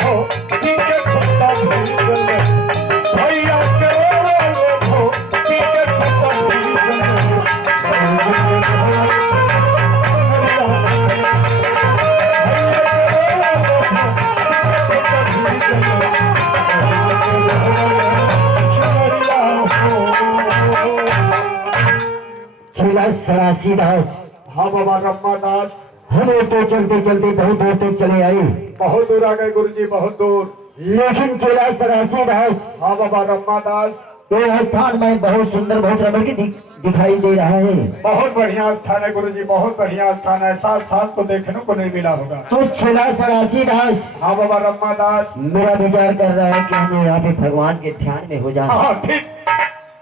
भक्ति के खत्ता भैया के भक्ति के खत्ता सरासी दास। हाँ बाबा रम्मा दास। हमें तो चलते चलते बहुत दूर तक चले आए। बहुत दूर आ गए गुरुजी, बहुत दूर। लेकिन चेला सरासी दास। हाँ बाबा रम्मा दास। ये स्थान में बहुत सुंदर बहुत रमणीय दिखाई दे रहा है। बहुत बढ़िया स्थान है गुरुजी, बहुत बढ़िया स्थान है। ऐसा स्थान तो देखने को नहीं मिला होगा। तो चेला सरासी दास। हाँ बाबा रम्मा दास। मेरा विचार कर रहा है कि हमें यहाँ पे भगवान के ध्यान में हो जाए। हाँ ठीक,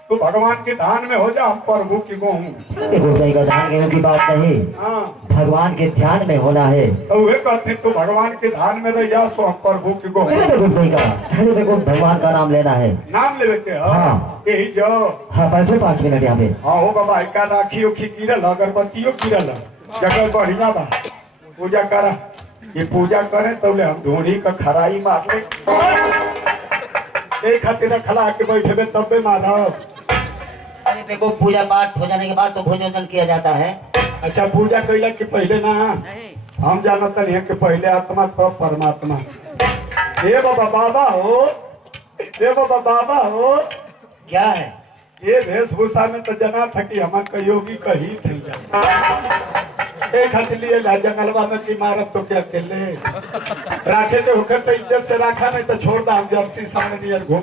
तू भगवान के ध्यान में हो जा, हम प्रभु की गो हूँ। देखो का ध्यान गेहूं की बात नहीं, हाँ भगवान के ध्यान में होना है। तो वे कहते तू भगवान के ध्यान में रह जा, सो हम प्रभु की गो हूँ। देखो भगवान का नाम लेना है। नाम लेवे के? हाँ यही जो। हाँ बैठो 5 मिनट यहाँ पे। हाँ हो बाबा, का राखी उखी गिरल, अगरबत्तियों गिरल, जगह बढ़िया बा। पूजा करा, ये पूजा करे तो हम ढूंढी का खराई मार ले। एक खातिर खला के बैठे तब मारब। अरे देखो पूजा पाठ हो जाने के बाद तो भोजन किया जाता है। अच्छा पूजा कैला के पहले ना? हम जानता नहीं है कि पहले आत्मा तब परमात्मा। ये बाबा बाबा हो, ये बाबा बाबा हो। क्या है ये वेशभूषा में तो जना था कि हमारे योगी कही थे। एक हाथ लिए ला जंगलवा में की मारब तो क्या अकेले राखे के होकर तो इज्जत से रखा, नहीं तो छोड़ दा हम जर्सी सामने नहीं घूम।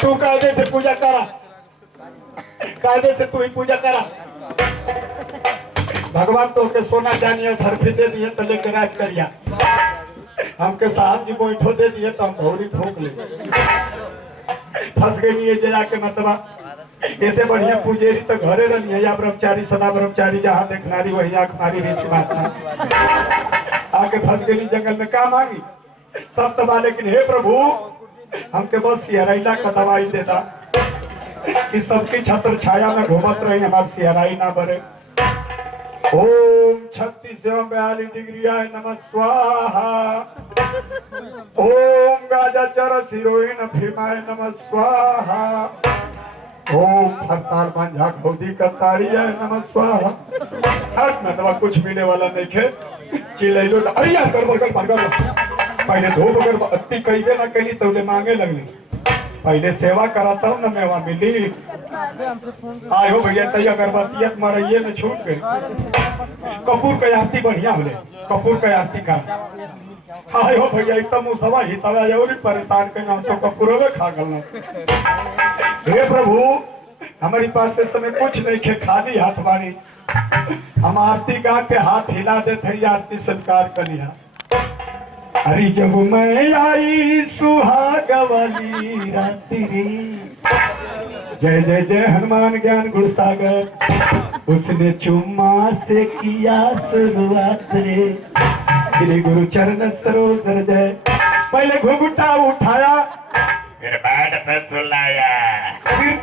तू कायदे से पूजा करा, कायदे से तू ही पूजा करा। भगवान तो के सोना चांदी सरफी दे दिए तो लेके राज करिया। हमके साहब जी बैठो दे दिए तो हम भौरी ठोक ले। फंस गई नहीं जे जाके मतलब ऐसे बढ़िया पुजेरी तो घरे रही है या ब्रह्मचारी सदा ब्रह्मचारी, जहाँ देखनारी वही आंख मारी ऋषि महात्मा। आके फंस गई जंगल में, क्या मांगी सब तबा, लेकिन हे प्रभु हमके बस सिहराइला का दवाई देता कि सबकी छत्र छाया में घूमत रही, हमारी सिहराई ना बरे। ओम 3642 डिग्री आय नमः स्वाहा। ओम गाजर सिरोइन भीमाय नमः स्वाहा। ओम फरताल मंझा घौदी कतारी आय नमः स्वाहा। हट में दवा कुछ मिलने वाला नहीं खे। चिल्लाई लो अरे यार कर पहले धूप अगर अति कही ना कहीं तो ले मांगे लगली। पहले सेवा कराता हूँ ना मेवा मिली। आए हो भैया तय अगरबत्ती मरइये में छूट गई। कपूर का आरती बढ़िया होले, कपूर का आरती करा। आए हो भैया इतना मुसवा ही तवा और परेशान करना सो कपूर में खा गलना। हे प्रभु हमारे पास इस समय कुछ नहीं खे, खाली हाथ बानी। हम आरती गा के हाथ हिला देते, आरती स्वीकार कर लिया। अरे जब मैं आई सुहाग वाली रात्रि रे, जय जय जय हनुमान ज्ञान गुणसागर, उसने चुम्मा से किया शुरुआत रे। श्री गुरु चरण सरोज जय। पहले घुघुटा उठाया, फिर बैठ पे सुलाया, फिर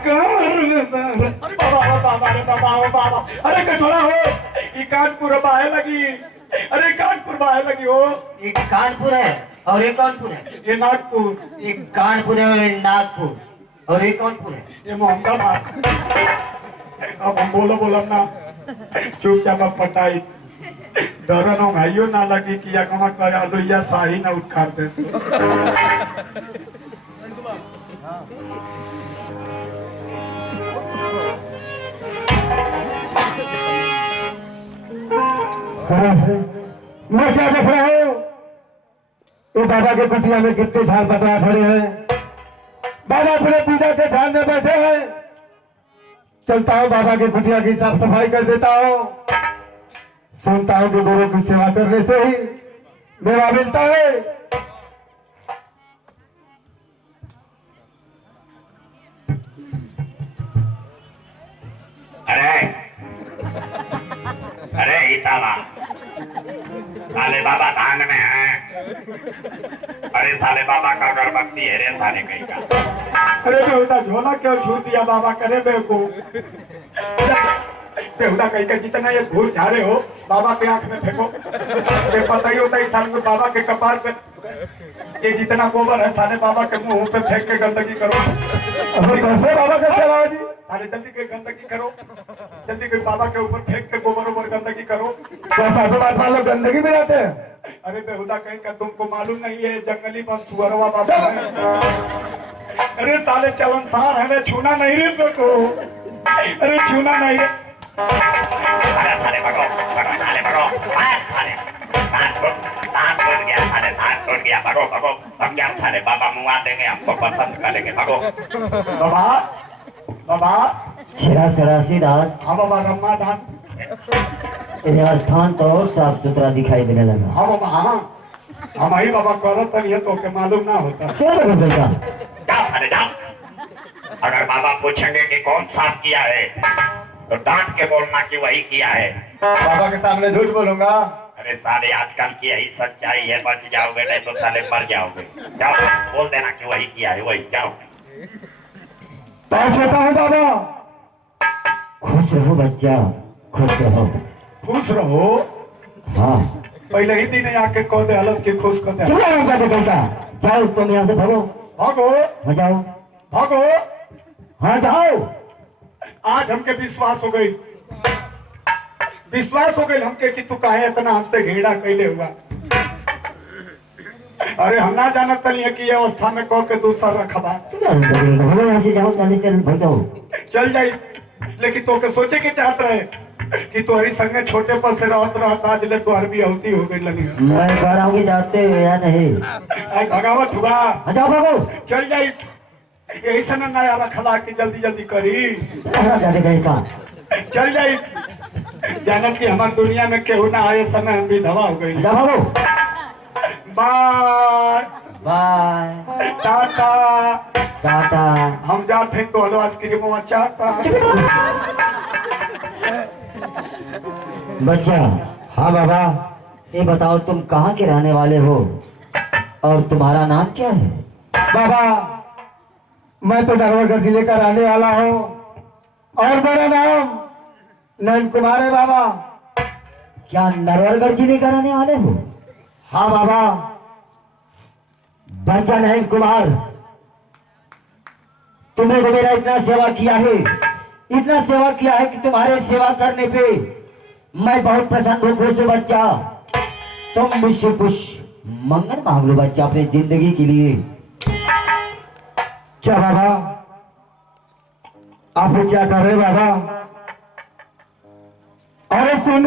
बाबा अरे कछोड़ा हो, ये कानपुर बाहे लगी। अरे कानपुर बाहे लगी हो। एक कानपुर है और एक कानपुर है। ये नागपुर। एक कानपुर है और एक नागपुर और एक कानपुर है। ये मोहम्मद। अब हम बोलो ना चुपचाप पटाई दरनो भाइयों ना लगी कि या कमा कया लोया साही ना उठार दे से। मैं क्या देख रहा हूँ? तो बाबा के कुटिया में कितने झाड़ बता खड़े हैं। बाबा अपने पूजा के ध्यान में बैठे हैं। चलता हूँ बाबा के कुटिया की साफ सफाई कर देता हूँ। सुनता हूँ कि गुरु की सेवा करने से ही मेरा मिलता है। अरे साले बाबा धान में है। अरे अरे साले बाबा का अगरबत्ती है रे साले कहीं का। अरे बेहुदा झोला क्यों छू दिया बाबा करे बेवकूफ। बेहुदा कहीं का जितना ये धूल झाड़े हो बाबा के आंख में फेंको। ये पता ही होता है साल में बाबा के कपार पे ये जितना गोबर है सारे बाबा के मुंह पे फेंक के गंदगी करो। अबे कैसे बाबा कैसे लाओ जी? सारे जल्दी के गंदगी करो, जल्दी के बाबा के ऊपर फेंक के गोबर ऊपर गंदगी करो। तो साधु महात्मा लोग गंदगी में रहते हैं। अरे बेहुदा कहीं का तुमको मालूम नहीं है जंगली बन सुअरवा बाबा है। अरे साले चलनसार है रे, छूना नहीं रे को। अरे छूना नहीं रे। अरे साले भगो भगो साले भगो साले धान टूट गया साले धान टूट गया भगो भगो हम क्या साले बाबा मुआ देंगे हमको पसंद करेंगे भगो। बाबा बाबा छिरा सरासी दास हाँ बाबा रम्मा दान यह स्थान तो और साफ सुथरा दिखाई देने लगा। हाँ बाबा हाँ हम ही बाबा करत नहीं तो के मालूम ना होता। चलो बेटा क्या साले जाओ। अगर बाबा पूछेंगे कि कौन साफ किया है तो डांट के बोलना कि वही किया है। बाबा के सामने झूठ बोलूंगा। अरे साले आजकल की यही सच्चाई है, बच जाओगे नहीं तो साले मर जाओगे। जाओ बोल देना कि वही किया है, वही जाओ। पैर छूता हूँ बाबा। खुश रहो बच्चा, खुश रहो। खुश रहो। हाँ पहले ही दिन आके कह दे हलस के खुश कर दे। चलो बेटा बेटा जाओ तुम यहाँ से भागो। भागो हाँ जाओ। भागो। हाँ जाओ। आज हमके विश्वास हो गई, विश्वास हो गई हमके कि तू काहे इतना हमसे घृणा कैले हुआ। अरे हम ना जानत तनी कि ये अवस्था में कह के दूसरा रखबा। भागो यहाँ से जाओ, जल्दी से भाग जाओ। चल जाई लेकिन तो के सोचे के चाहत रहे कि तोहरी संगे छोटे पर से रहत रहत आज ले तोहर भी होती हो गई लगी। मैं कह रहा हूँ कि जाते हो या नहीं। आई भगावत हुआ। हाँ जाओ भागो। चल जाई यही से ना नया रखला कि जल्दी जल्दी करी। जाते कहीं का चल जाई जानत कि हमार दुनिया में केहू ना आए समय हम भी धवा हो गई। जाओ भागो। Bye bye tata. टाटा। हम जाते हैं तो हलवा आइसक्रीम चाटा। बच्चा हाँ बाबा। ये बताओ तुम कहाँ के रहने वाले हो और तुम्हारा नाम क्या है? बाबा मैं तो नरवरगढ़ जिले का रहने वाला हूँ और मेरा नाम नयन कुमार है बाबा। क्या नरवरगढ़ जिले का रहने वाले हो? हाँ बाबा। बच्चा नयन कुमार, तुमने तो मेरा इतना सेवा किया है, इतना सेवा किया है कि तुम्हारे सेवा करने पे मैं बहुत प्रसन्न हूँ, खुश हूँ बच्चा। तुम मुझसे कुछ मंगल मांग लो बच्चा अपनी जिंदगी के लिए। क्या बाबा आप क्या कर रहे बाबा? अरे सुन